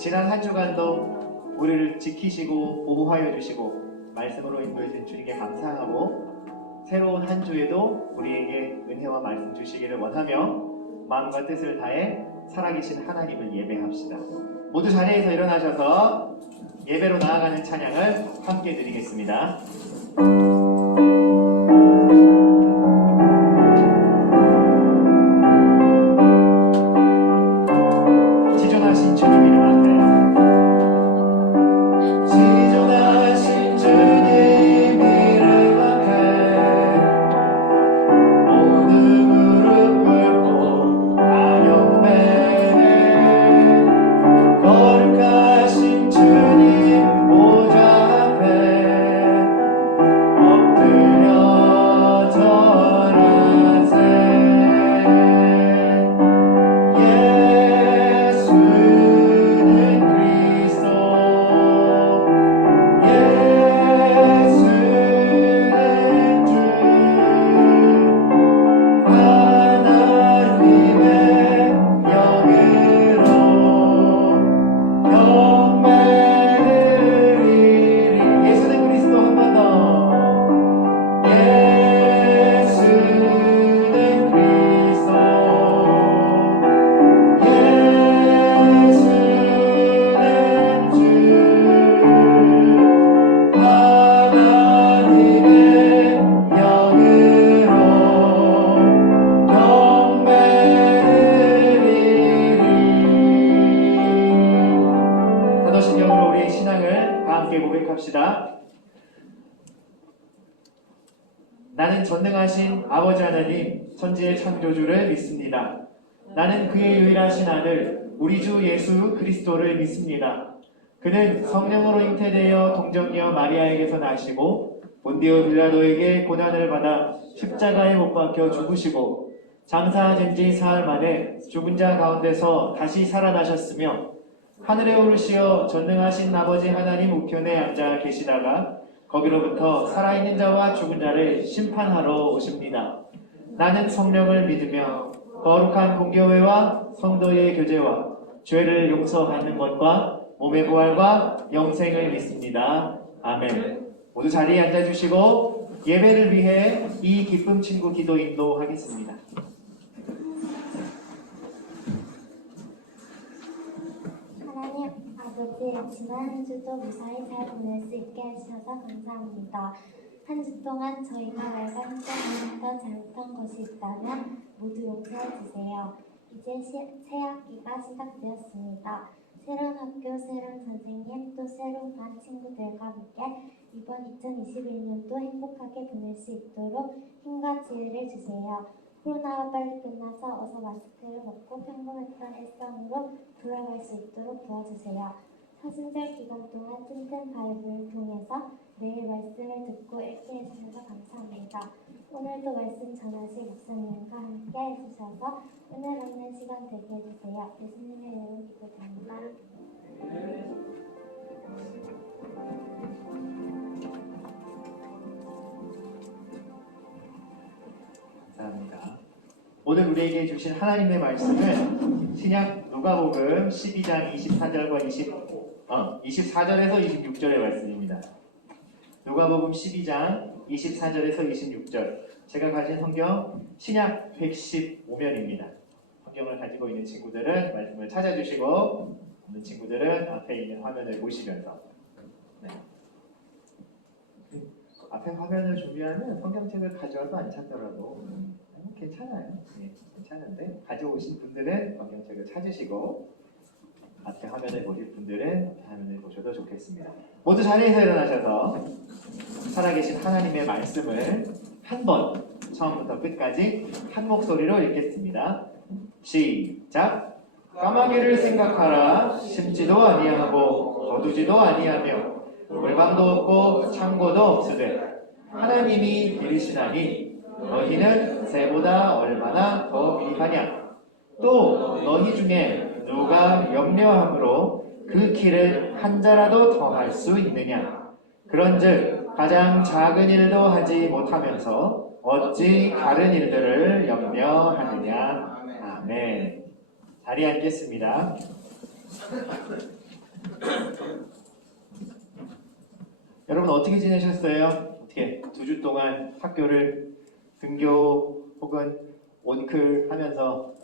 지난 한 주간도 우리를 지키시고 보호하여 주시고 말씀으로 인도해 주신 주님께 감사하고 새로운 한 주에도 우리에게 은혜와 말씀 주시기를 원하며 마음과 뜻을 다해 살아계신 하나님을 예배합시다. 모두 자리에서 일어나셔서 예배로 나아가는 찬양을 함께 드리겠습니다. 지존하신 주님 이름 앞에 지존하신 주님 이름 앞에 모두 무릎 꿇고 다 경배해 거룩하신 주님 보좌 앞에 엎드려 절하세. 사도신경으로 우리의 신앙을 다 함께 고백합시다. 나는 전능하신 아버지 하나님 천지의 창조주를 믿습니다. 나는 그의 유일하신 아들 우리 주 예수 그리스도를 믿습니다. 그는 성령으로 잉태되어 동정녀 마리아에게서 나시고 본디오 빌라도에게 고난을 받아 십자가에 못 박혀 죽으시고 장사된 지 사흘 만에 죽은 자 가운데서 다시 살아나셨으며 하늘에 오르시어 전능하신 아버지 하나님 우편에 앉아 계시다가 거기로부터 살아있는 자와 죽은 자를 심판하러 오십니다. 나는 성령을 믿으며 거룩한 공교회와 성도의 교제와 죄를 용서받는 것과 몸의 부활과 영생을 믿습니다. 아멘. 모두 자리에 앉아주시고 예배를 위해 이 기쁨 친구 기도 인도하겠습니다. 하나님 아버지, 지난 한 주도 무사히 잘 보낼 수 있게 해주셔서 감사합니다. 한 주 동안 저희가 말과 행동하면서 잘못한 것이 있다면 모두 용서해 주세요. 이제 새 학기가 시작되었습니다. 새로운 학교, 새로운 선생님, 또 새로운 반 친구들과 함께 이번 2021년도 행복하게 보낼 수 있도록 힘과 지혜를 주세요. 코로나가 빨리 끝나서 어서 마스크를 벗고 평범했던 일상으로 돌아갈 수 있도록 도와주세요. 사순절 기간 동안 튼튼 바이블을 통해서 매일 말씀을 듣고 읽게 해주셔서 감사합니다. 오늘도 말씀 전하실 목사님과 함께 해주셔서 은혜 받는 시간 되게 해주세요. 예수님의 이름으로 기도드립니다. 감사합니다. 오늘 우리에게 주신 하나님의 말씀은 신약 누가복음 12장 24절과 24절에서 26절의 말씀입니다. 누가복음 12장 24절에서 26절. 제가 가진 성경 신약 115면입니다. 성경을 가지고 있는 친구들은 말씀을 찾아주시고 없는 친구들은 앞에 있는 화면을 보시면서 앞에 화면을 준비하면 성경책을 가져와도 안 찾더라도 괜찮아요. 괜찮은데 가져오신 분들은 성경책을 찾으시고 앞에 화면을 보실 분들은 화면을 보셔도 좋겠습니다. 모두 자리에서 일어나셔서 살아계신 하나님의 말씀을 한 번 처음부터 끝까지 한 목소리로 읽겠습니다. 시작! 까마귀를 생각하라. 심지도 아니하고 거두지도 아니하며 물방도 없고 창고도 없으되 하나님이 이르시나니 너희는 새보다 얼마나 더 귀하냐. 또 너희 중에 누가 염려함으로 그 키를 한 자라도 더할 수 있느냐. 그런즉 가장 작은 일도 하지 못하면서 어찌 다른 일들을 염려하느냐. 아멘. 자리에 앉겠습니다. 여러분 어떻게 지내셨어요? 어떻게 2주 동안 학교를 등교 혹은 원클 하면서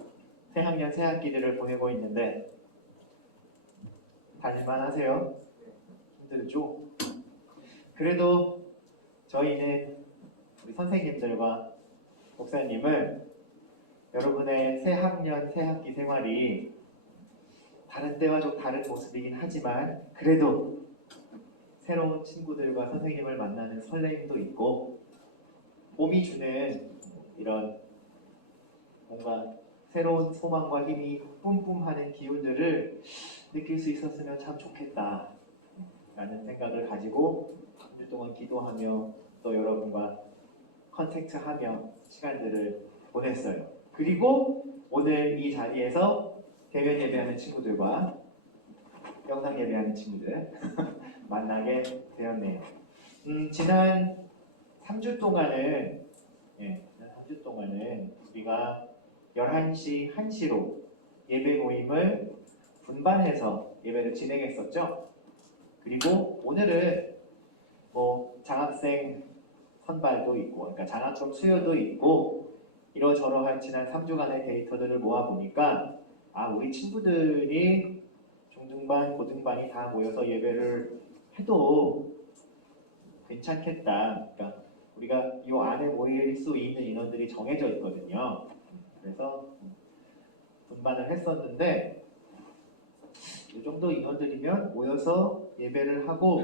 새학년 새학기들을 보내고 있는데 다닐만 하세요? 힘들죠? 그래도 저희는 우리 선생님들과 목사님은 여러분의 새학년 새학기 생활이 다른 때와 좀 다른 모습이긴 하지만 그래도 새로운 친구들과 선생님을 만나는 설레임도 있고 봄이 주는 이런 뭔가 새로운 소망과 힘이 뿜뿜하는 기운들을 느낄 수 있었으면 참 좋겠다 라는 생각을 가지고 한 주 동안 기도하며 또 여러분과 컨택트하며 시간들을 보냈어요. 그리고 오늘 이 자리에서 대면 예배하는 친구들과 영상 예배하는 친구들 만나게 되었네요. 지난 3주 동안은 지난 3주 동안은 우리가 11시, 1시로 예배 모임을 분반해서 예배를 진행했었죠. 그리고 오늘은 뭐 장학생 선발도 있고, 그러니까 장학금 수요도 있고 이러저러한 지난 3주간의 데이터들을 모아보니까 우리 친구들이 중등반, 고등반이 다 모여서 예배를 해도 괜찮겠다. 그러니까 우리가 이 안에 모일 수 있는 인원들이 정해져 있거든요. 그래서 분반을 했었는데 이 정도 인원들이면 모여서 예배를 하고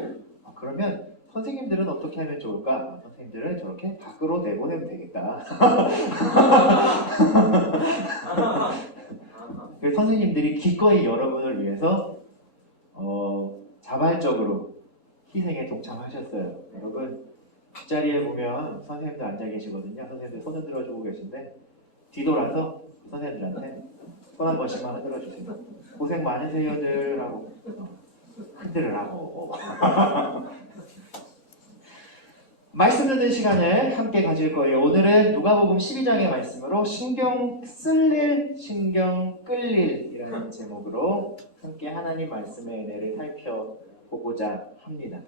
그러면 선생님들은 어떻게 하면 좋을까? 선생님들은 저렇게 밖으로 내보내면 되겠다. 그래서 선생님들이 기꺼이 여러분을 위해서 자발적으로 희생에 동참하셨어요. 여러분 뒷자리에 보면 선생님들 앉아 계시거든요. 선생님들 손을 들어주고 계신데 뒤돌아서 선생님들한테 손 한 번씩만 흔들어 주세요. 고생 많으세요들 하고 흔들으라고. 말씀 듣는 시간을 함께 가질 거예요. 오늘은 누가복음 12장의 말씀으로 신경 쓸 일, 신경 끌 일이라는 제목으로 함께 하나님 말씀의 은혜를 살펴보고자 합니다.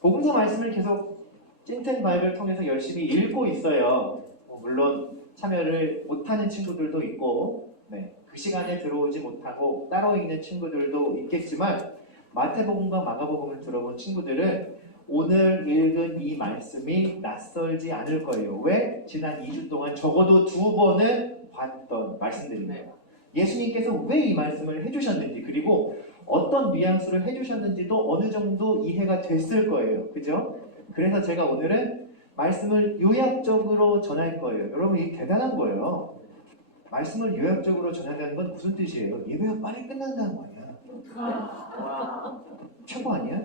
복음서 말씀을 계속 찐텐 바이블을 통해서 열심히 읽고 있어요. 물론 참여를 못하는 친구들도 있고 그 시간에 들어오지 못하고 따로 읽는 친구들도 있겠지만 마태복음과 마가복음을 들어본 친구들은 오늘 읽은 이 말씀이 낯설지 않을 거예요. 왜? 지난 2주 동안 적어도 2번은 봤던 말씀들입니다. 예수님께서 왜 이 말씀을 해주셨는지 그리고 어떤 뉘앙스를 해주셨는지도 어느 정도 이해가 됐을 거예요. 그죠? 그래서 제가 오늘은 말씀을 요약적으로 전할 거예요. 여러분 이게 대단한 거예요. 말씀을 요약적으로 전한다는 건 무슨 뜻이에요? 예배가 빨리 끝난다는 거 아니야? 최고 아니야?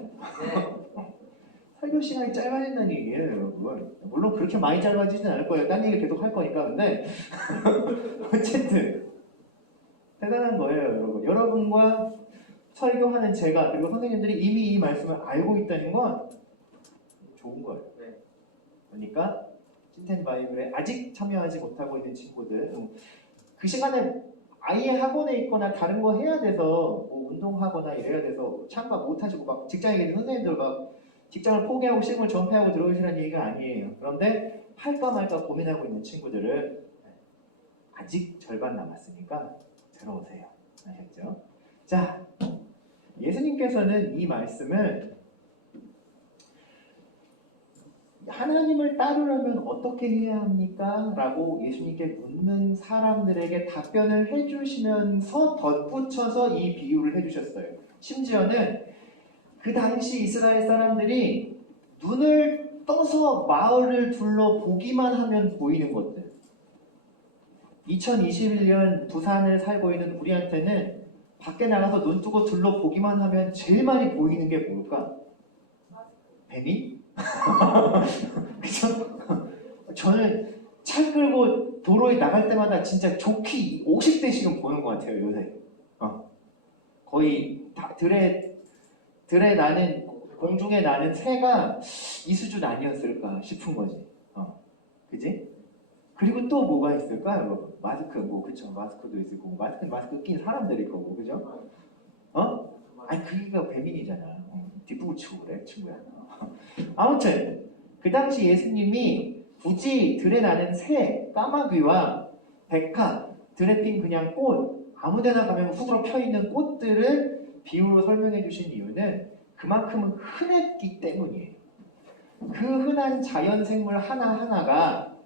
설교 시간이 짧아진다는 얘기예요, 여러분. 물론 그렇게 많이 짧아지진 않을 거예요. 딴 얘기 계속 할 거니까. 근데 어쨌든 대단한 거예요, 여러분. 여러분과 설교하는 제가 그리고 선생님들이 이미 이 말씀을 알고 있다는 건 좋은 거예요. 그러니까 찐텐 바이블에 아직 참여하지 못하고 있는 친구들 그 시간에 아예 학원에 있거나 다른 거 해야 돼서 뭐 운동하거나 이래야 돼서 참가 못하시고 막 직장에 계신 선생님들 막 직장을 포기하고 실무를 전폐하고 들어오시라는 얘기가 아니에요. 그런데 할까 말까 고민하고 있는 친구들은 아직 절반 남았으니까 들어오세요. 아셨죠? 자, 예수님께서는 이 말씀을 하나님을 따르려면 어떻게 해야 합니까? 라고 예수님께 묻는 사람들에게 답변을 해주시면서 덧붙여서 이 비유를 해주셨어요. 심지어는 그 당시 이스라엘 사람들이 눈을 떠서 마을을 둘러보기만 하면 보이는 것들. 2021년 부산을 살고 있는 우리한테는 밖에 나가서 눈 뜨고 둘러보기만 하면 제일 많이 보이는 게 뭘까? 뱀이? 그죠? 저는 차 끌고 도로에 나갈 때마다 진짜 좋게 50대씩은 보는 것 같아요, 요새. 거의 다 들에 나는 공중에 나는 새가 이 수준 아니었을까 싶은 거지. 그지? 그리고 또 뭐가 있을까, 여러분? 마스크, 그쵸? 마스크도 있을 거고, 마스크 낀 사람들일 거고, 그죠? 아니 그니까 배민이잖아. 뒷부분 치고 그래 친구야. 아무튼 그 당시 예수님이 굳이 들에 나는 새, 까마귀와 백합, 들에 핀 그냥 꽃, 아무데나 가면 후드로 펴있는 꽃들을 비유로 설명해 주신 이유는 그만큼 흔했기 때문이에요. 그 흔한 자연생물 하나하나가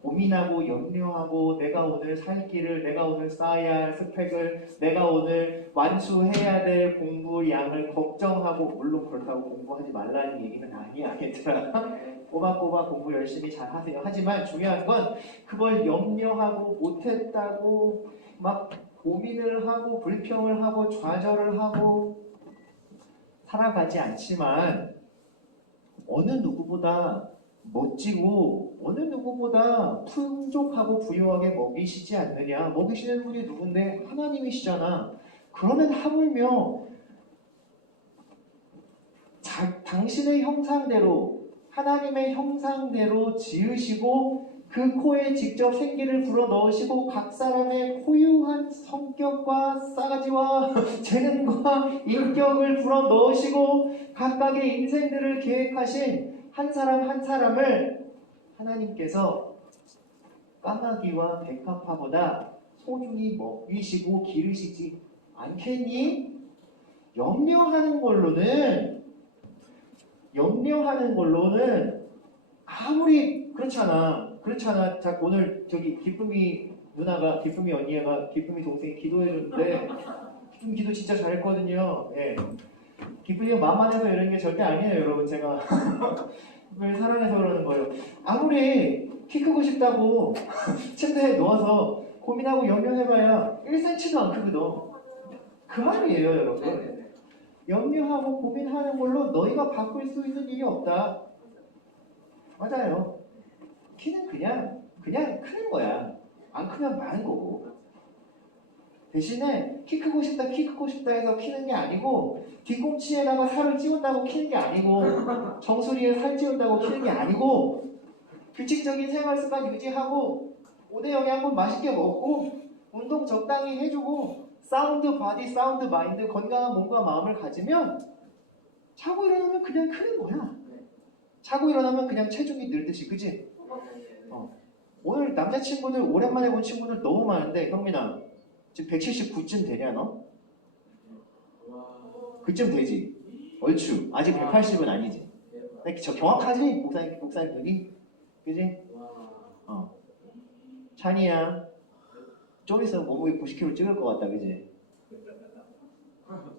고민하고 염려하고 내가 오늘 살 길을, 내가 오늘 쌓아야 할 스펙을, 내가 오늘 완수해야 될 공부 양을 걱정하고, 물론 그렇다고 공부하지 말라는 얘기는 아니야, 얘들아. 꼬박꼬박 공부 열심히 잘 하세요. 하지만 중요한 건 그걸 염려하고 못했다고 막 고민을 하고 불평을 하고 좌절을 하고 살아가지 않지만 어느 누구보다 멋지고 어느 누구보다 풍족하고 부유하게 먹이시지 않느냐. 먹이시는 분이 누군데? 하나님이시잖아. 그러면 하물며 당신의 형상대로, 하나님의 형상대로 지으시고 그 코에 직접 생기를 불어넣으시고 각 사람의 고유한 성격과 싸가지와 재능과 인격을 불어넣으시고 각각의 인생들을 계획하신 한 사람 한 사람을 하나님께서 까마귀와 백합화보다 소중히 먹이시고 기르시지 않겠니? 염려하는 걸로는 아무리 그렇잖아. 자, 오늘 저기 기쁨이 누나가, 기쁨이 언니가, 기쁨이 동생이 기도해줬는데 기쁨이 기도 진짜 잘했거든요. 예. 기쁨이가 만만해서 이런 게 절대 아니에요, 여러분. 제가 왜 사랑해서 그러는 거예요. 아무리 키 크고 싶다고 침대에 누워서 고민하고 염려해봐야 1cm도 안 크거든. 그 말이에요, 여러분. 염려하고 고민하는 걸로 너희가 바꿀 수 있는 일이 없다. 맞아요. 키는 그냥 크는 거야. 안 크면 많은 거고. 대신에 키 크고 싶다 해서 키는 게 아니고, 뒤꿈치에다가 살을 찌운다고 키는 게 아니고, 정수리에 살 찌운다고 키는 게 아니고, 규칙적인 생활 습관 유지하고 5대 영양분 맛있게 먹고 운동 적당히 해주고 사운드 바디, 사운드 마인드, 건강한 몸과 마음을 가지면 자고 일어나면 그냥 크는 거야. 자고 일어나면 그냥 체중이 늘듯이, 그지? 오늘 남자친구들 오랜만에 본 친구들 너무 많은데, 형민아 지금 179쯤 되냐 너? 그쯤 되지? 얼추. 아직 180은 아니지? 저 정확하지? 목사님 눈이? 그지? 찬이야 좀 있으면 몸무게 90kg 찍을 것 같다, 그지?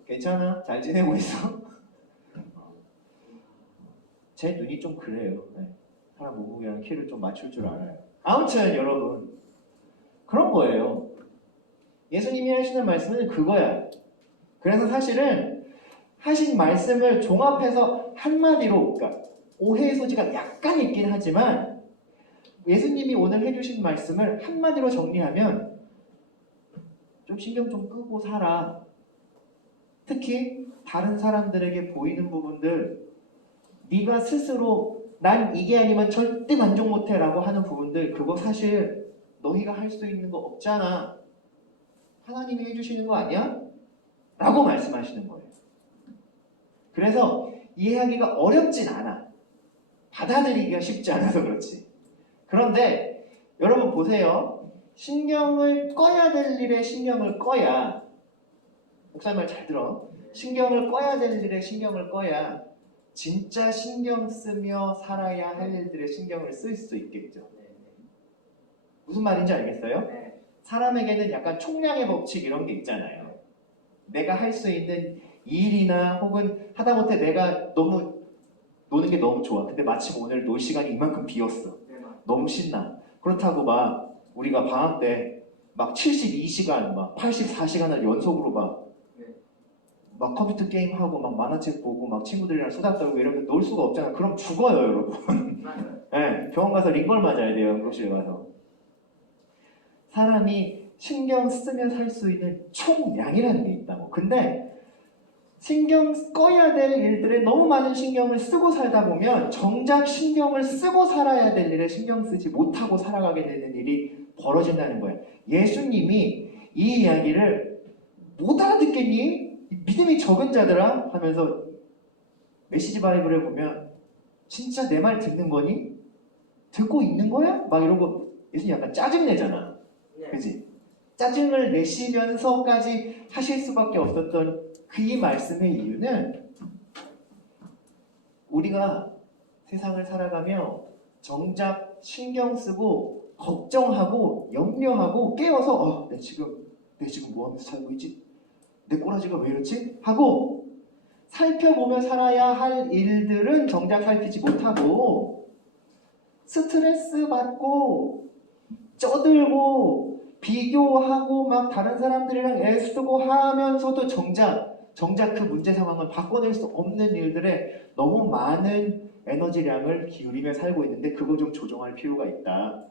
괜찮아? 잘 지내고 있어? 제 눈이 좀 그래요. 네. 사람 몸무게랑 키를 좀 맞출 줄 알아요. 아무튼 여러분, 그런 거예요. 예수님이 하시는 말씀은 그거야. 그래서 사실은 하신 말씀을 종합해서 한마디로, 그러니까 오해의 소지가 약간 있긴 하지만 예수님이 오늘 해주신 말씀을 한마디로 정리하면 좀 신경 좀 끄고 살아. 특히 다른 사람들에게 보이는 부분들, 네가 스스로 난 이게 아니면 절대 만족 못해 라고 하는 부분들, 그거 사실 너희가 할 수 있는 거 없잖아. 하나님이 해주시는 거 아니야? 라고 말씀하시는 거예요. 그래서 이해하기가 어렵진 않아. 받아들이기가 쉽지 않아서 그렇지. 그런데 여러분 보세요. 신경을 꺼야 될 일에 신경을 꺼야, 목사님 말 잘 들어. 신경을 꺼야 될 일에 신경을 꺼야 진짜 신경 쓰며 살아야 할 일들에 신경을 쓸 수 있겠죠. 무슨 말인지 알겠어요? 사람에게는 약간 총량의 법칙 이런 게 있잖아요. 내가 할 수 있는 일이나 혹은 하다못해 내가 너무 노는 게 너무 좋아. 근데 마침 오늘 놀 시간이 이만큼 비었어. 너무 신나. 그렇다고 막 우리가 방학 때 막 72시간, 막 84시간을 연속으로 막 컴퓨터 게임하고 막 만화책 보고 막 친구들이랑 수다 떨고 이러면 놀 수가 없잖아. 그럼 죽어요, 여러분. 네, 병원 가서 링걸 맞아야 돼요, 응급실에 가서. 사람이 신경 쓰며 살 수 있는 총량이라는 게 있다고. 근데 신경 꺼야 될 일들에 너무 많은 신경을 쓰고 살다 보면 정작 신경을 쓰고 살아야 될 일에 신경 쓰지 못하고 살아가게 되는 일이 벌어진다는 거예요. 예수님이 이 이야기를 못 알아듣겠니? 믿음이 적은 자들아 하면서 메시지 바이블에 보면 진짜 내 말 듣는 거니? 듣고 있는 거야? 막 이러고 예수님 약간 짜증내잖아. 그지? 짜증을 내시면서까지 하실 수밖에 없었던 그 이 말씀의 이유는 우리가 세상을 살아가며 정작 신경 쓰고 걱정하고 염려하고 깨어서 내 지금 뭐 하면서 살고 있지? 내 꼬라지가 왜 이렇지? 하고 살펴보며 살아야 할 일들은 정작 살피지 못하고 스트레스 받고 쩌들고 비교하고 막 다른 사람들이랑 애쓰고 하면서도 정작 그 문제 상황을 바꿔낼 수 없는 일들에 너무 많은 에너지량을 기울이며 살고 있는데 그거 좀 조정할 필요가 있다.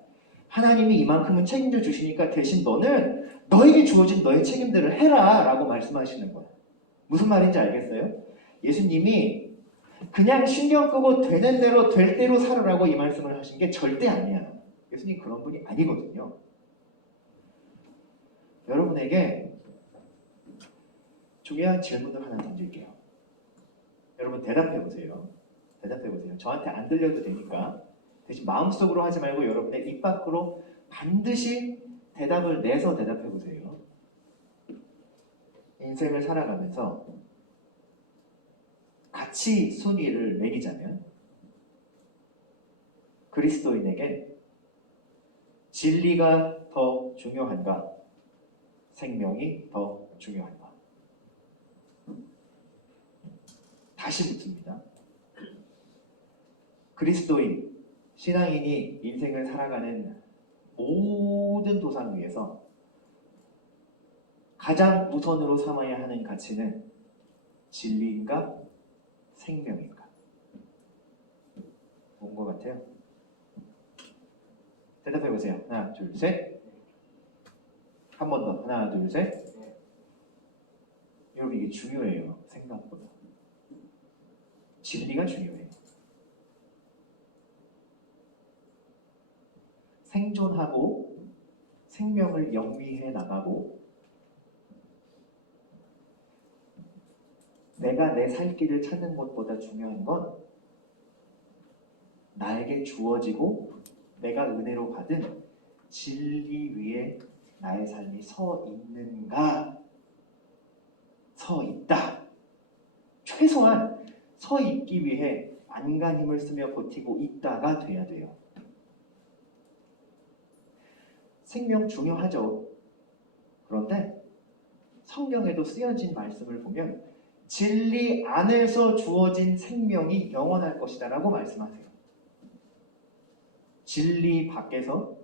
하나님이 이만큼은 책임져 주시니까 대신 너는 너에게 주어진 너의 책임들을 해라 라고 말씀하시는 거야. 무슨 말인지 알겠어요? 예수님이 그냥 신경 끄고 되는 대로 될 대로 살으라고 이 말씀을 하신 게 절대 아니야. 예수님 그런 분이 아니거든요. 여러분에게 중요한 질문을 하나 던질게요. 여러분 대답해 보세요. 저한테 안 들려도 되니까 대신 마음속으로 하지 말고 여러분의 입 밖으로 반드시 대답을 내서 대답해 보세요. 인생을 살아가면서 가치 순위를 매기자면 그리스도인에겐 진리가 더 중요한가? 생명이 더 중요한가? 다시 묻습니다. 그리스도인, 신앙인이 인생을 살아가는 모든 도상 위에서 가장 우선으로 삼아야 하는 가치는 진리인가? 생명인가? 뭔 것 같아요? 대답해 보세요. 하나, 둘, 셋. 한 번 더. 하나, 둘, 셋. 여러분 이게 중요해요. 생각보다. 진리가 중요해요. 생존하고 생명을 영위해 나가고 내가 내 살 길을 찾는 것보다 중요한 건 나에게 주어지고 내가 은혜로 받은 진리 위에 나의 삶이 서 있는가? 서 있다. 최소한 서 있기 위해 안간 힘을 쓰며 버티고 있다가 돼야 돼요. 생명 중요하죠. 그런데 성경에도 쓰여진 말씀을 보면 진리 안에서 주어진 생명이 영원할 것이다 라고 말씀하세요. 진리 밖에서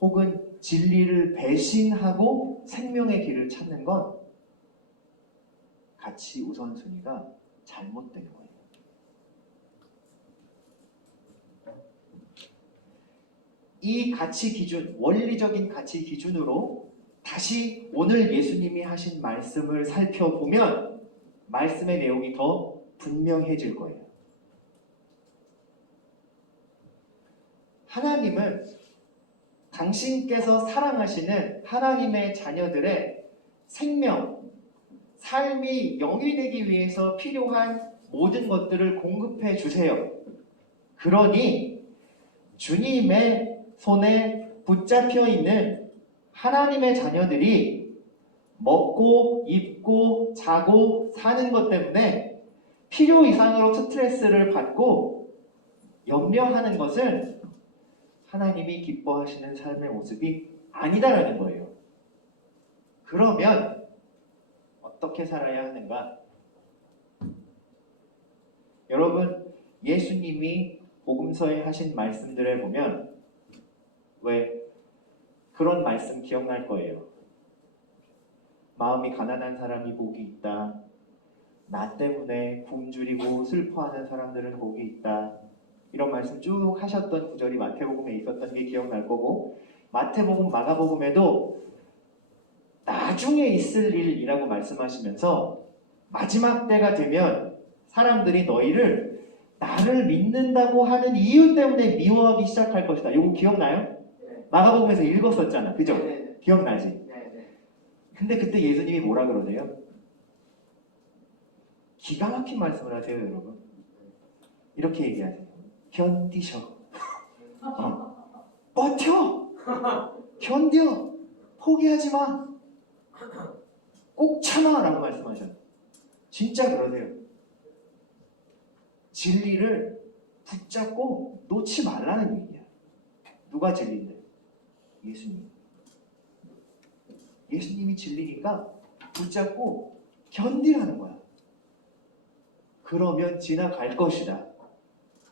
혹은 진리를 배신하고 생명의 길을 찾는 건 가치 우선순위가 잘못된 거예요. 이 가치 기준, 원리적인 가치 기준으로 다시 오늘 예수님이 하신 말씀을 살펴보면 말씀의 내용이 더 분명해질 거예요. 하나님은 당신께서 사랑하시는 하나님의 자녀들의 생명, 삶이 영위되기 위해서 필요한 모든 것들을 공급해 주세요. 그러니 주님의 손에 붙잡혀 있는 하나님의 자녀들이 먹고 입고 자고 사는 것 때문에 필요 이상으로 스트레스를 받고 염려하는 것은 하나님이 기뻐하시는 삶의 모습이 아니다라는 거예요. 그러면 어떻게 살아야 하는가? 여러분, 예수님이 복음서에 하신 말씀들을 보면 왜 그런 말씀 기억날 거예요. 마음이 가난한 사람이 복이 있다. 나 때문에 굶주리고 슬퍼하는 사람들은 복이 있다. 이런 말씀 쭉 하셨던 구절이 마태복음에 있었던 게 기억날 거고 마태복음, 마가복음에도 나중에 있을 일이라고 말씀하시면서 마지막 때가 되면 사람들이 너희를 나를 믿는다고 하는 이유 때문에 미워하기 시작할 것이다. 이거 기억나요? 마가복음에서 읽었었잖아. 그죠? 기억나지? 근데 그때 예수님이 뭐라 그러세요? 기가 막힌 말씀을 하세요, 여러분. 이렇게 얘기하세요. 견디셔. 버텨. 견뎌. 포기하지 마. 꼭 참아. 라고 말씀하셔요. 진짜 그러세요. 진리를 붙잡고 놓지 말라는 얘기야. 누가 진리인데? 예수님. 예수님이 진리니까 붙잡고 견디라는 거야. 그러면 지나갈 것이다.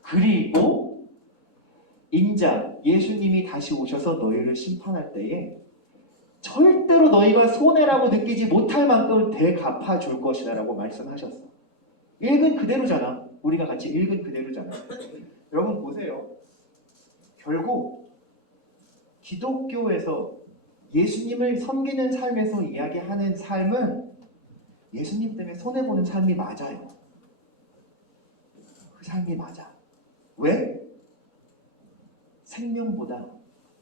그리고 인자 예수님이 다시 오셔서 너희를 심판할 때에 절대로 너희가 손해라고 느끼지 못할 만큼 되갚아 줄 것이다 라고 말씀하셨어. 읽은 그대로잖아. 우리가 같이 읽은 그대로잖아. 여러분 보세요. 결국 기독교에서 예수님을 섬기는 삶에서 이야기하는 삶은 예수님 때문에 손해보는 삶이 맞아요. 그 삶이 맞아. 왜? 생명보다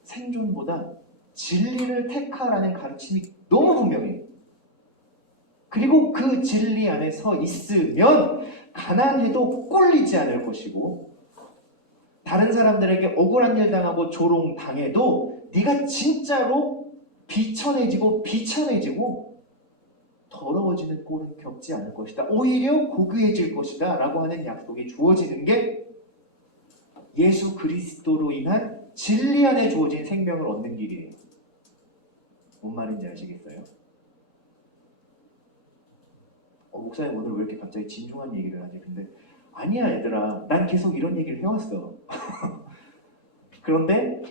생존보다 진리를 택하라는 가르침이 너무 분명해요. 그리고 그 진리 안에 서 있으면 가난해도 꼴리지 않을 것이고 다른 사람들에게 억울한 일 당하고 조롱당해도 네가 진짜로 비천해지고 비참해지고 더러워지는 꼴은 겪지 않을 것이다. 오히려 고귀해질 것이다 라고 하는 약속이 주어지는 게 예수 그리스도로 인한 진리 안에 주어진 생명을 얻는 길이에요. 뭔 말인지 아시겠어요? 목사님 오늘 왜 이렇게 갑자기 진중한 얘기를 하지? 근데 아니야 얘들아, 난 계속 이런 얘기를 해왔어. 그런데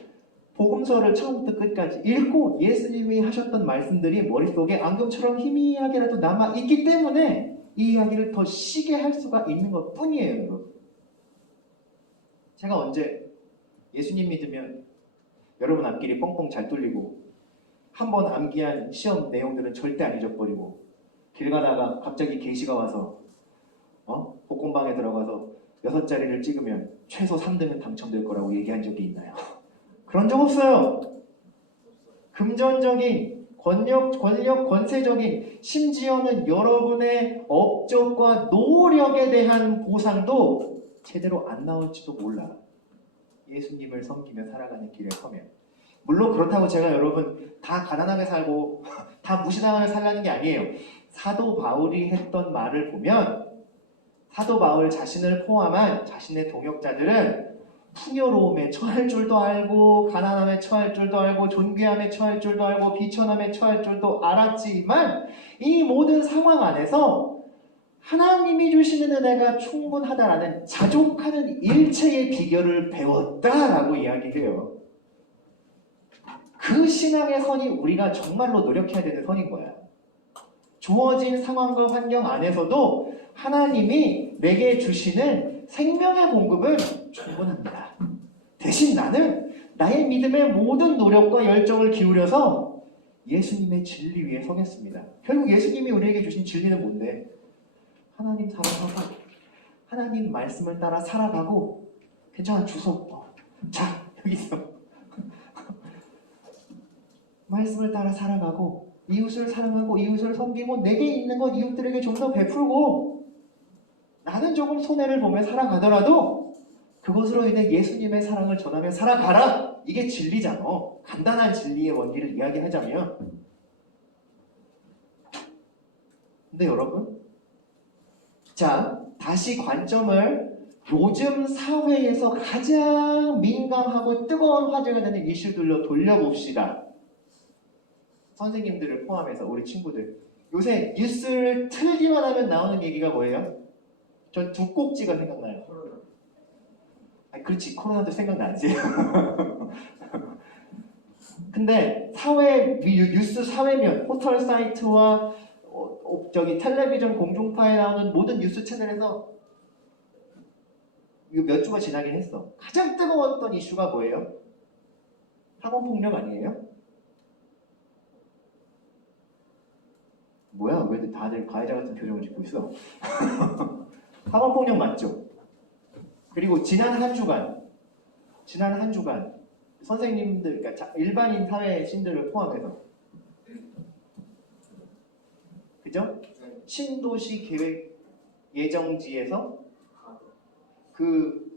복음서를 처음부터 끝까지 읽고 예수님이 하셨던 말씀들이 머릿속에 앙금처럼 희미하게라도 남아있기 때문에 이 이야기를 더 시게 할 수가 있는 것 뿐이에요. 여러분. 제가 언제 예수님 믿으면 여러분 앞길이 뻥뻥 잘 뚫리고 한번 암기한 시험 내용들은 절대 안 잊어버리고 길 가다가 갑자기 계시가 와서 복권방에 들어가서 6자리를 찍으면 최소 3등은 당첨될 거라고 얘기한 적이 있나요? 그런 적 없어요. 금전적인 권력, 권세적인 심지어는 여러분의 업적과 노력에 대한 보상도 제대로 안 나올지도 몰라. 예수님을 섬기며 살아가는 길에 서면. 물론 그렇다고 제가 여러분 다 가난하게 살고 다 무시당하게 살라는 게 아니에요. 사도 바울이 했던 말을 보면 사도 바울 자신을 포함한 자신의 동역자들은 풍요로움에 처할 줄도 알고 가난함에 처할 줄도 알고 존귀함에 처할 줄도 알고 비천함에 처할 줄도 알았지만 이 모든 상황 안에서 하나님이 주시는 은혜가 충분하다라는 자족하는 일체의 비결을 배웠다라고 이야기해요. 그 신앙의 선이 우리가 정말로 노력해야 되는 선인 거야. 주어진 상황과 환경 안에서도 하나님이 내게 주시는 생명의 공급은 충분합니다. 대신 나는 나의 믿음의 모든 노력과 열정을 기울여서 예수님의 진리 위에 서겠습니다. 결국 예수님이 우리에게 주신 진리는 뭔데? 하나님 사랑하고 하나님 말씀을 따라 살아가고 괜찮아 주소. 자 여기 있어. 말씀을 따라 살아가고 이웃을 사랑하고 이웃을 섬기고 내게 있는 것 이웃들에게 좀 더 베풀고 나는 조금 손해를 보며 살아가더라도 그것으로 인해 예수님의 사랑을 전하며 살아가라. 이게 진리잖아. 간단한 진리의 원리를 이야기하자면. 근데 여러분 자 다시 관점을 요즘 사회에서 가장 민감하고 뜨거운 화제가 되는 이슈들로 돌려봅시다. 선생님들을 포함해서 우리 친구들 요새 뉴스를 틀기만 하면 나오는 얘기가 뭐예요? 전 두 꼭지가 생각나요. 그렇지 코로나도 생각나지. 근데 뉴스 사회면 포털 사이트와 텔레비전 공중파에 나오는 모든 뉴스 채널에서 몇 주가 지나긴 했어. 가장 뜨거웠던 이슈가 뭐예요? 학원폭력 아니에요? 뭐야? 왜 다들 가해자 같은 표정을 짓고 있어? 학원폭력 맞죠? 그리고 지난 한 주간 선생님들, 그러니까 일반인 사회신들을 포함해서 그죠? 신도시 계획에 예정지에서 그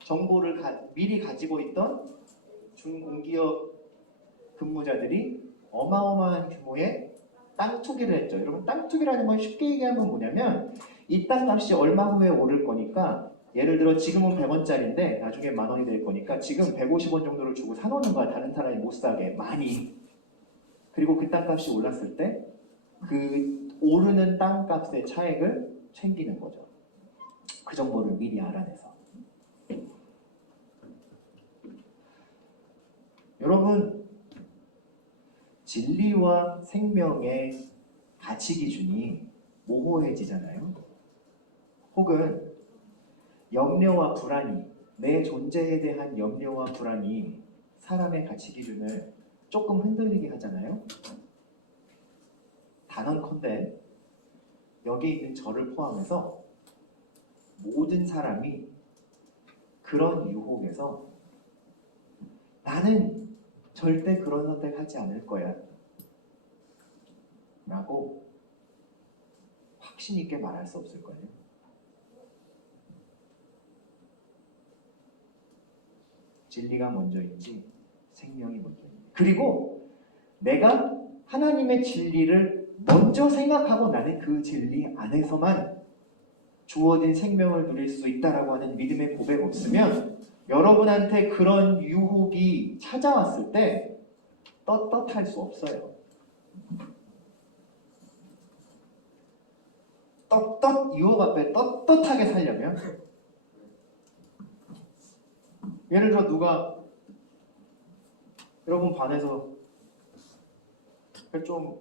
정보를 미리 가지고 있던 중공기업 근무자들이 어마어마한 규모의 땅 투기를 했죠. 여러분, 땅 투기라는 건 쉽게 얘기하면 뭐냐면 이 땅값이 얼마 후에 오를 거니까, 예를 들어 지금은 100원짜리인데 나중에 10,000원이 될 거니까 지금 150원 정도를 주고 사놓는 거야. 다른 사람이 못 사게 많이. 그리고 그 땅값이 올랐을 때 그 오르는 땅값의 차액을 챙기는 거죠. 그 정보를 미리 알아내서. 여러분, 진리와 생명의 가치 기준이 모호해지잖아요. 혹은 염려와 불안이, 내 존재에 대한 염려와 불안이 사람의 가치 기준을 조금 흔들리게 하잖아요. 단언컨대 여기 있는 저를 포함해서 모든 사람이 그런 유혹에서 나는 절대 그런 선택하지 않을 거야 라고 확신 있게 말할 수 없을 거예요. 진리가 먼저인지 생명이 먼저인지, 그리고 내가 하나님의 진리를 먼저 생각하고 나는 그 진리 안에서만 주어진 생명을 누릴 수 있다라고 하는 믿음의 고백 없으면 여러분한테 그런 유혹이 찾아왔을 때 떳떳할 수 없어요. 유혹 앞에 떳떳하게 살려면, 예를 들어 누가 여러분 반에서 좀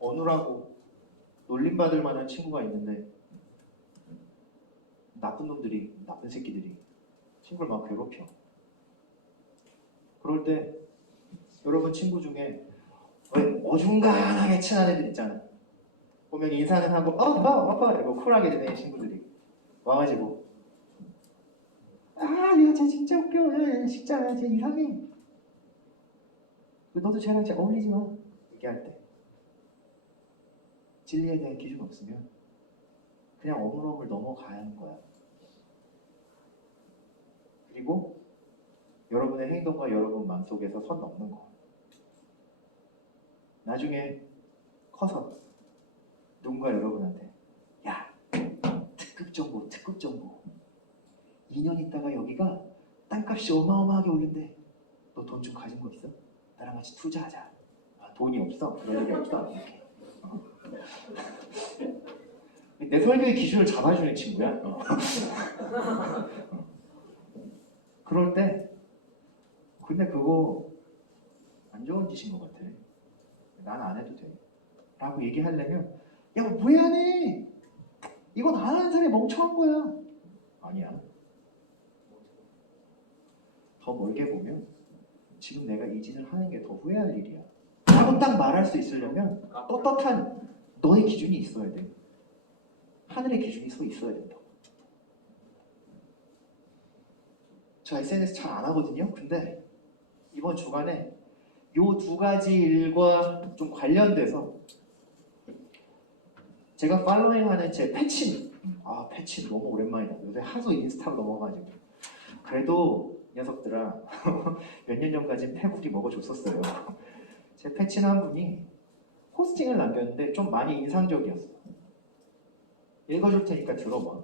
어눌하고 놀림받을 만한 친구가 있는데 나쁜 놈들이, 나쁜 새끼들이 친구를 막 괴롭혀. 그럴 때 여러분 친구 중에 왜 어중간하게 친한 애들 있잖아. 보면 인사는 하고 이러고 쿨하게 되는 친구들이 와가지고 야, 쟤 진짜 웃겨. 야, 진짜 쟤 이상해. 너도 쟤랑 진짜 어울리지 마. 얘기할 때 진리에 대한 기준 없으면 그냥 어물어물 넘어가야 하는 거야. 그리고 여러분의 행동과 여러분 마음속에서 선 넘는 거. 나중에 커서 누군가 여러분한테 야, 특급 정보 2년 있다가 여기가 땅값이 어마어마하게 오른대. 너 돈 좀 가진 거 있어? 나랑 같이 투자하자. 돈이 없어? 그럴 일이 없어? 이렇게. 내 설교의 기준을 잡아주는 친구야. 그럴 때 근데 그거 안 좋은 짓인 것 같아. 난 안 해도 돼 라고 얘기하려면 야, 왜 안 해? 이건 안 하는 사람이 멍청한 거야. 아니야. 더 멀게 보면 지금 내가 이 짓을 하는 게 더 후회할 일이야 라고 딱 말할 수 있으려면 떳떳한 너의 기준이 있어야 돼. 하늘의 기준이 있어야 된다. 저 SNS 잘 안 하거든요. 근데 이번 주간에 요 두 가지 일과 좀 관련돼서 제가 팔로잉하는 제 패친, 패친 너무 오랜만이다. 요새 하도 인스타로 넘어가지고. 그래도 녀석들아 몇 년 전까지는 태국이 먹어줬었어요. 제 패친 한 분이 포스팅을 남겼는데 좀 많이 인상적이었어. 읽어줄 테니까 들어봐.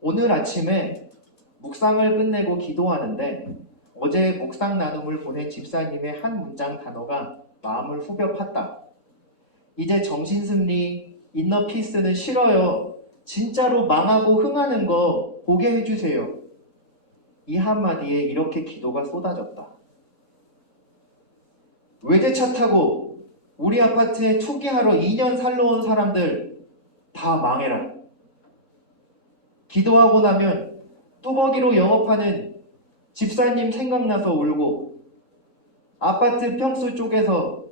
오늘 아침에 묵상을 끝내고 기도하는데 어제 묵상 나눔을 보낸 집사님의 한 문장 단어가 마음을 후벼 팠다. 이제 정신승리, 인너피스는 싫어요. 진짜로 망하고 흥하는 거 보게 해주세요. 이 한마디에 이렇게 기도가 쏟아졌다. 외제차 타고 우리 아파트에 투기하러 2년 살러 온 사람들 다 망해라. 기도하고 나면 뚜벅이로 영업하는 집사님 생각나서 울고, 아파트 평수 쪽에서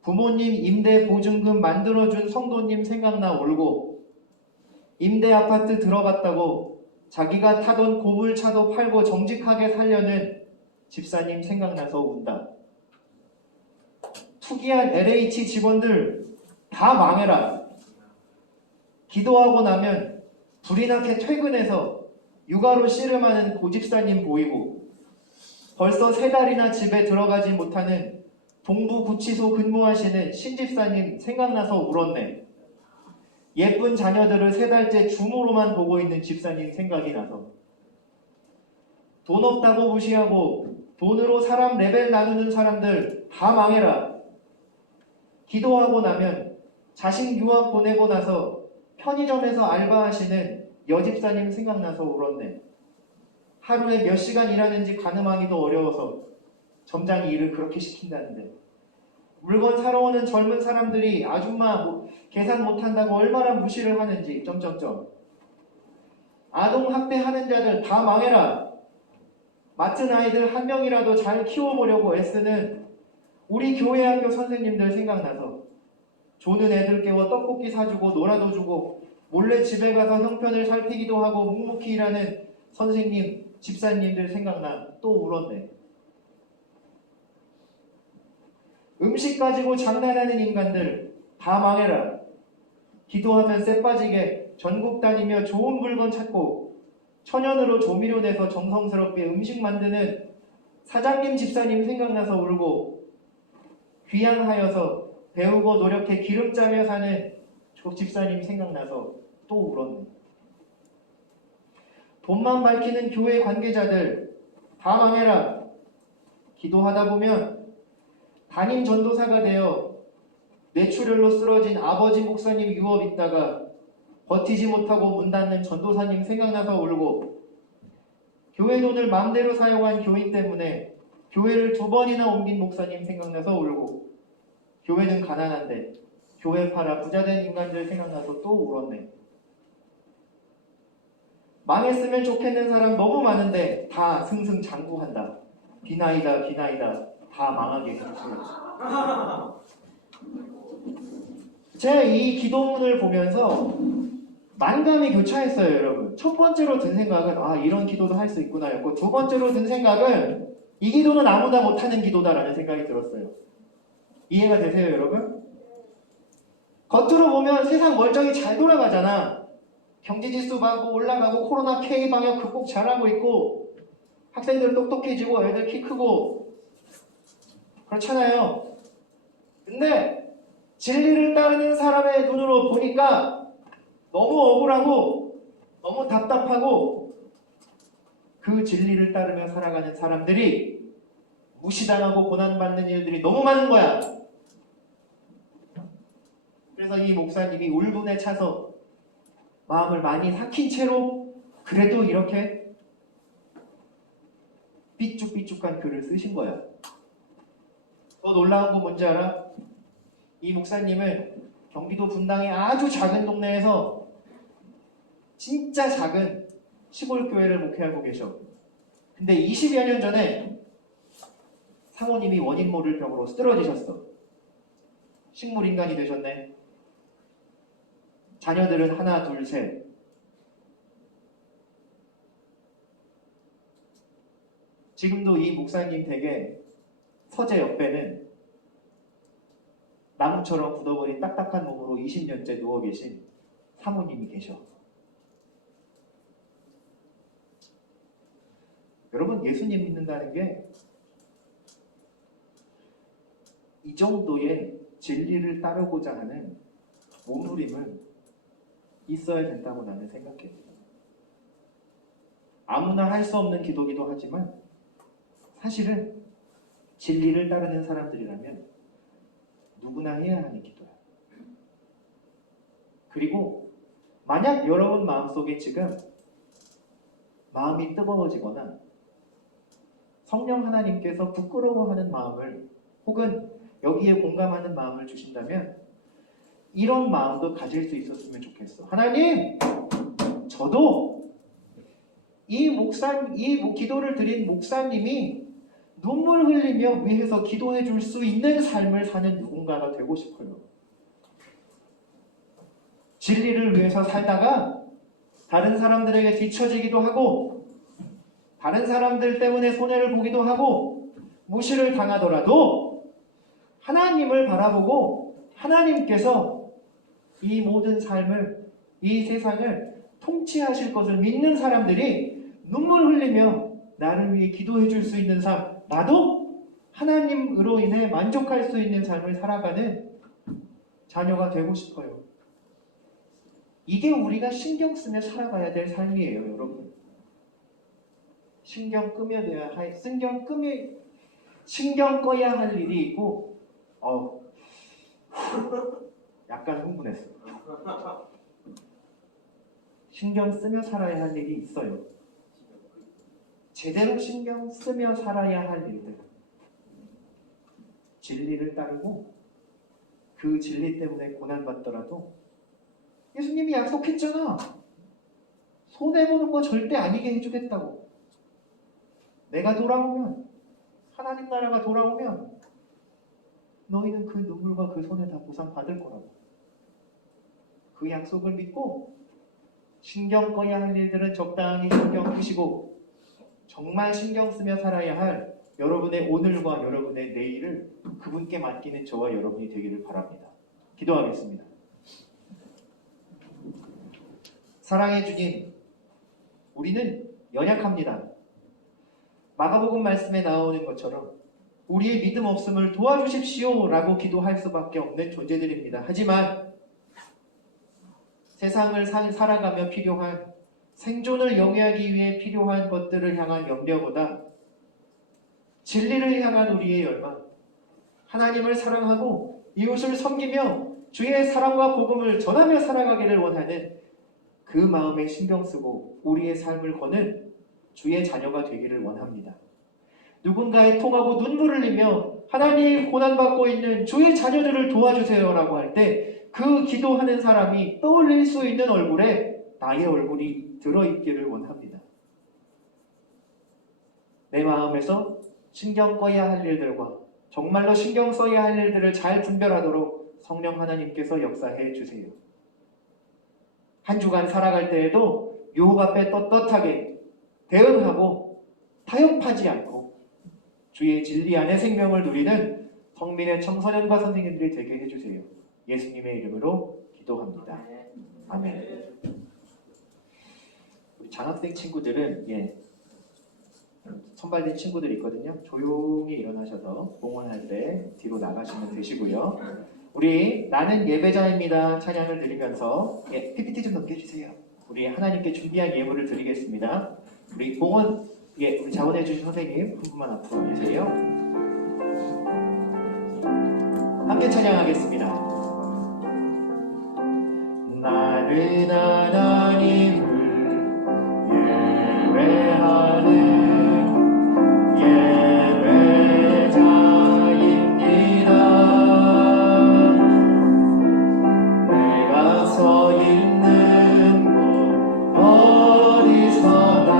부모님 임대 보증금 만들어준 성도님 생각나 울고, 임대 아파트 들어갔다고 자기가 타던 고물차도 팔고 정직하게 살려는 집사님 생각나서 운다. 투기한 LH 직원들 다 망해라. 기도하고 나면 불이 나게 퇴근해서 육아로 씨름하는 고집사님 보이고 벌써 3달이나 집에 들어가지 못하는 동부구치소 근무하시는 신집사님 생각나서 울었네. 예쁜 자녀들을 3달째 줌으로만 보고 있는 집사님 생각이 나서 돈 없다고 무시하고 돈으로 사람 레벨 나누는 사람들 다 망해라. 기도하고 나면 자식 유학 보내고 나서 편의점에서 알바하시는 여집사님 생각나서 울었네. 하루에 몇 시간 일하는지 가늠하기도 어려워서 점장이 일을 그렇게 시킨다는데 물건 사러 오는 젊은 사람들이 아줌마 계산 못한다고 얼마나 무시를 하는지 점점점. 아동학대하는 자들 다 망해라. 맡은 아이들 한 명이라도 잘 키워보려고 애쓰는 우리 교회 학교 선생님들 생각나서 조는 애들 깨워 떡볶이 사주고 놀아도 주고 몰래 집에 가서 형편을 살피기도 하고 묵묵히 일하는 선생님, 집사님들 생각나 또 울었네. 음식 가지고 장난하는 인간들 다 망해라. 기도하면 쎄 빠지게 전국 다니며 좋은 물건 찾고 천연으로 조미료 내서 정성스럽게 음식 만드는 사장님 집사님 생각나서 울고 귀양하여서 배우고 노력해 기름 짜며 사는 집사님 생각나서 또 울었네. 돈만 밝히는 교회 관계자들 다 망해라. 기도하다 보면 담임 전도사가 되어 뇌출혈로 쓰러진 아버지 목사님 유업 있다가 버티지 못하고 문 닫는 전도사님 생각나서 울고 교회 돈을 마음대로 사용한 교인 때문에 교회를 2번이나 옮긴 목사님 생각나서 울고 교회는 가난한데 교회 팔아 부자된 인간들 생각나서 또 울었네. 망했으면 좋겠는 사람 너무 많은데 다 승승장구한다. 비나이다 비나이다 다 망하게 해주세요. 제가 이 기도문을 보면서 만감이 교차했어요, 여러분. 첫 번째로 든 생각은 이런 기도도 할 수 있구나였고, 두 번째로 든 생각은 이 기도는 아무나 못하는 기도다라는 생각이 들었어요. 이해가 되세요, 여러분? 겉으로 보면 세상 멀쩡히 잘 돌아가잖아. 경제지수 막 올라가고 코로나 K 방역 극복 잘하고 있고 학생들 똑똑해지고 애들 키 크고 그렇잖아요. 근데 진리를 따르는 사람의 눈으로 보니까 너무 억울하고 너무 답답하고 그 진리를 따르며 살아가는 사람들이 무시당하고 고난받는 일들이 너무 많은 거야. 그래서 이 목사님이 울분에 차서 마음을 많이 삭힌 채로 그래도 이렇게 삐죽삐죽한 글을 쓰신 거야. 더 놀라운 거 뭔지 알아? 이 목사님은 경기도 분당의 아주 작은 동네에서 진짜 작은 시골 교회를 목회하고 계셔. 근데 20여 년 전에 사모님이 원인 모를 병으로 쓰러지셨어. 식물인간이 되셨네. 자녀들은 하나, 둘, 셋. 지금도 이 목사님 댁에 서재 옆에는 나무처럼 굳어버린 딱딱한 몸으로 20년째 누워 계신 사모님이 계셔. 여러분, 예수님 믿는다는 게 이 정도의 진리를 따르고자 하는 몸부림은 있어야 된다고 나는 생각해요. 아무나 할 수 없는 기도기도 하지만 사실은 진리를 따르는 사람들이라면 누구나 해야 하는 기도야. 그리고 만약 여러분 마음속에 지금 마음이 뜨거워지거나 성령 하나님께서 부끄러워하는 마음을 혹은 여기에 공감하는 마음을 주신다면 이런 마음도 가질 수 있었으면 좋겠어. 하나님, 저도 이 기도를 드린 목사님이 눈물 흘리며 위해서 기도해 줄 수 있는 삶을 사는 누군가가 되고 싶어요. 진리를 위해서 살다가 다른 사람들에게 뒤처지기도 하고 다른 사람들 때문에 손해를 보기도 하고 무시를 당하더라도 하나님을 바라보고 하나님께서 이 모든 삶을 이 세상을 통치하실 것을 믿는 사람들이 눈물 흘리며 나를 위해 기도해 줄 수 있는 삶, 나도 하나님으로 인해 만족할 수 있는 삶을 살아가는 자녀가 되고 싶어요. 이게 우리가 신경 쓰며 살아가야 될 삶이에요, 여러분. 신경 꺼야 할 일이 있고, 약간 흥분했어. 신경 쓰며 살아야 할 일이 있어요. 제대로 신경 쓰며 살아야 할 일들. 진리를 따르고 그 진리 때문에 고난받더라도 예수님이 약속했잖아. 손해보는 거 절대 아니게 해주겠다고. 내가 돌아오면, 하나님 나라가 돌아오면 너희는 그 눈물과 그 손해 다 보상받을 거라고. 그 약속을 믿고 신경 꺼야 할 일들은 적당히 신경 끄시고 정말 신경 쓰며 살아야 할 여러분의 오늘과 여러분의 내일을 그분께 맡기는 저와 여러분이 되기를 바랍니다. 기도하겠습니다. 사랑해 주님, 우리는 연약합니다. 마가복음 말씀에 나오는 것처럼 우리의 믿음 없음을 도와주십시오 라고 기도할 수밖에 없는 존재들입니다. 하지만 세상을 살아가며 필요한, 생존을 영위하기 위해 필요한 것들을 향한 염려보다 진리를 향한 우리의 열망, 하나님을 사랑하고 이웃을 섬기며 주의 사랑과 복음을 전하며 살아가기를 원하는 그 마음에 신경 쓰고 우리의 삶을 거는 주의 자녀가 되기를 원합니다. 누군가에 통하고 눈물을 흘리며 하나님 고난받고 있는 주의 자녀들을 도와주세요라고 할 때 그 기도하는 사람이 떠올릴 수 있는 얼굴에 나의 얼굴이 들어있기를 원합니다. 내 마음에서 신경 꺼야 할 일들과 정말로 신경 써야 할 일들을 잘 분별하도록 성령 하나님께서 역사해 주세요. 한 주간 살아갈 때에도 유혹 앞에 떳떳하게 대응하고 타협하지 않고 주의 진리 안에 생명을 누리는 성민의 청소년과 선생님들이 되게 해주세요. 예수님의 이름으로 기도합니다. 아멘. 우리 장학생 친구들은 선발된 친구들이 있거든요. 조용히 일어나셔서 봉헌할 때 뒤로 나가시면 되시고요. 우리 나는 예배자입니다 찬양을 드리면서 PPT 좀 넘겨주세요. 우리 하나님께 준비한 예물을 드리겠습니다. 우리 봉헌 우리 자원해 주신 선생님 한 분만 앞으로 와주세요. 함께 찬양하겠습니다. 나는 하나님을 예배하는 예배자입니다. 내가 서 있는 곳 어디서나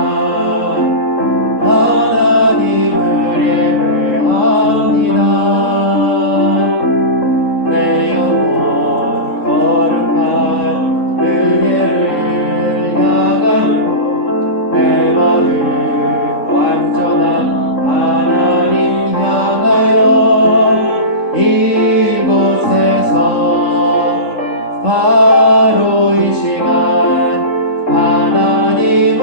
하나님을 예배합니다. 내 영혼 거룩한 은혜를 향하여 내 마음 완전한 하나님 향하여 이곳에서 바로 이 시간 하나님을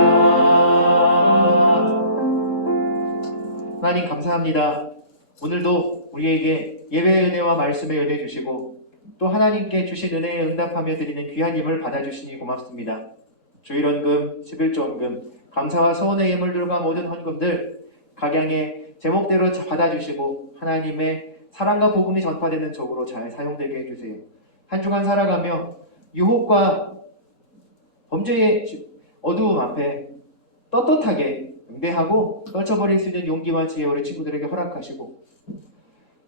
예배합니다. 하나님 감사합니다. 오늘도 우리에게 예배의 은혜와 말씀의 은혜 주시고 또 하나님께 주신 은혜에 응답하며 드리는 귀한 예물 받아주시니 고맙습니다. 주일헌금, 11조헌금, 감사와 소원의 예물들과 모든 헌금들 각양의 제목대로 받아주시고 하나님의 사랑과 복음이 전파되는 쪽으로 잘 사용되게 해주세요. 한 주간 살아가며 유혹과 범죄의 어두움 앞에 떳떳하게 응대하고 떨쳐버릴 수 있는 용기와 지혜 우리 친구들에게 허락하시고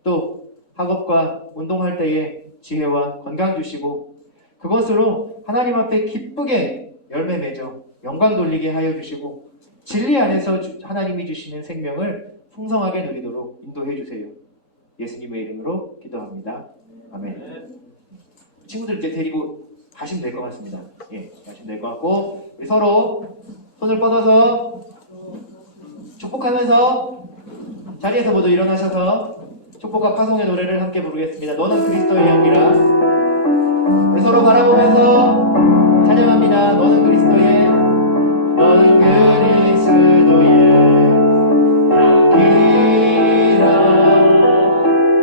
또 학업과 운동할 때에 지혜와 건강 주시고 그것으로 하나님 앞에 기쁘게 열매 맺어 영광 돌리게 하여 주시고 진리 안에서 하나님이 주시는 생명을 풍성하게 누리도록 인도해 주세요. 예수님의 이름으로 기도합니다. 아멘. 친구들 이제 데리고 가시면 될 것 같습니다. 가시면 될 것 같고 우리 서로 손을 뻗어서 축복하면서 자리에서 모두 일어나셔서 축복과 파송의 노래를 함께 부르겠습니다. 너는 그리스도의 향기라. 우리 서로 바라보면서 찬양합니다. 너는 그리스도의 향기라.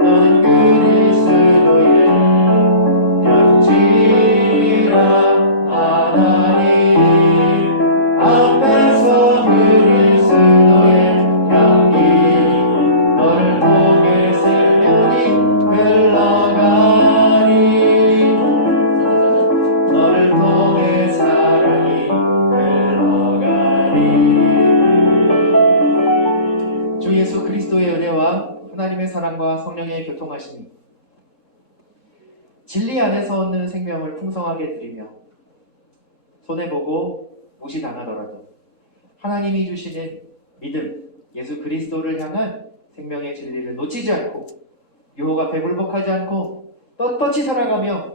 너는 그리스도의 향기라. 하나님 앞에서 그리스도의 향기 너를 통해 생명이 흘러가니 너를 통해 사랑이 흘러가니. 주 예수 그리스도의 은혜와 하나님의 사랑과 성령의 교통하심이 진리 안에서 얻는 생명을 풍성하게 드리며 손해보고 무시당하더라도 하나님이 주시는 믿음, 예수 그리스도를 향한 생명의 진리를 놓치지 않고 유혹 앞에 굴복하지 않고 떳떳이 살아가며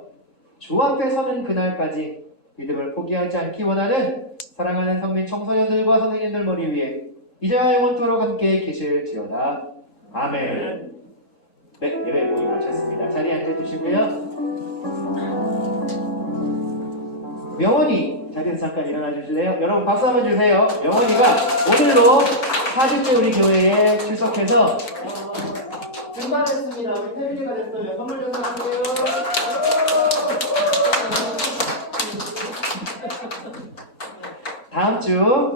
주 앞에 서는 그날까지 믿음을 포기하지 않기 원하는 사랑하는 성민 청소년들과 선생님들 머리 위에 이제와 영원토록 함께 계실지어다. 아멘. 네, 예배 모임 마쳤습니다. 자리에 앉아주시고요. 명원이 자리에서 잠깐 일어나 주실래요? 여러분 박수 한번 주세요. 명원이가 오늘로 4주째 우리 교회에 출석해서 등반했습니다. 우리 패밀리가 됐어요. 선물 좀 드릴게요. 다음 주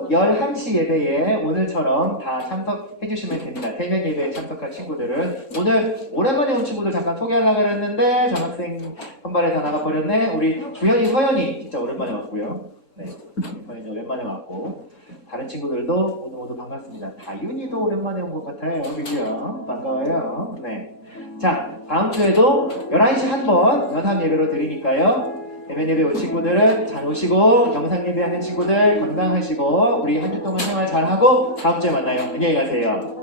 11시 예배에 오늘처럼 다 참석해 주시면 됩니다. 대면 예배에 참석할 친구들은 오늘 오랜만에 온 친구들 잠깐 소개하려고 했는데 전학생 선발에서 나가 버렸네. 우리 주현이, 서현이 진짜 오랜만에 왔고요. 네, 서현이 오랜만에 왔고 다른 친구들도 모두 반갑습니다. 다윤이도 오랜만에 온 것 같아요. 그죠? 반가워요. 네. 자, 다음 주에도 11시 한 번 연합 예배로 드리니까요. 대면 예배 온 친구들은 잘 오시고 영상 예배하는 친구들 건강하시고 우리 한 주 동안 생활 잘하고 다음 주에 만나요. 안녕히 가세요.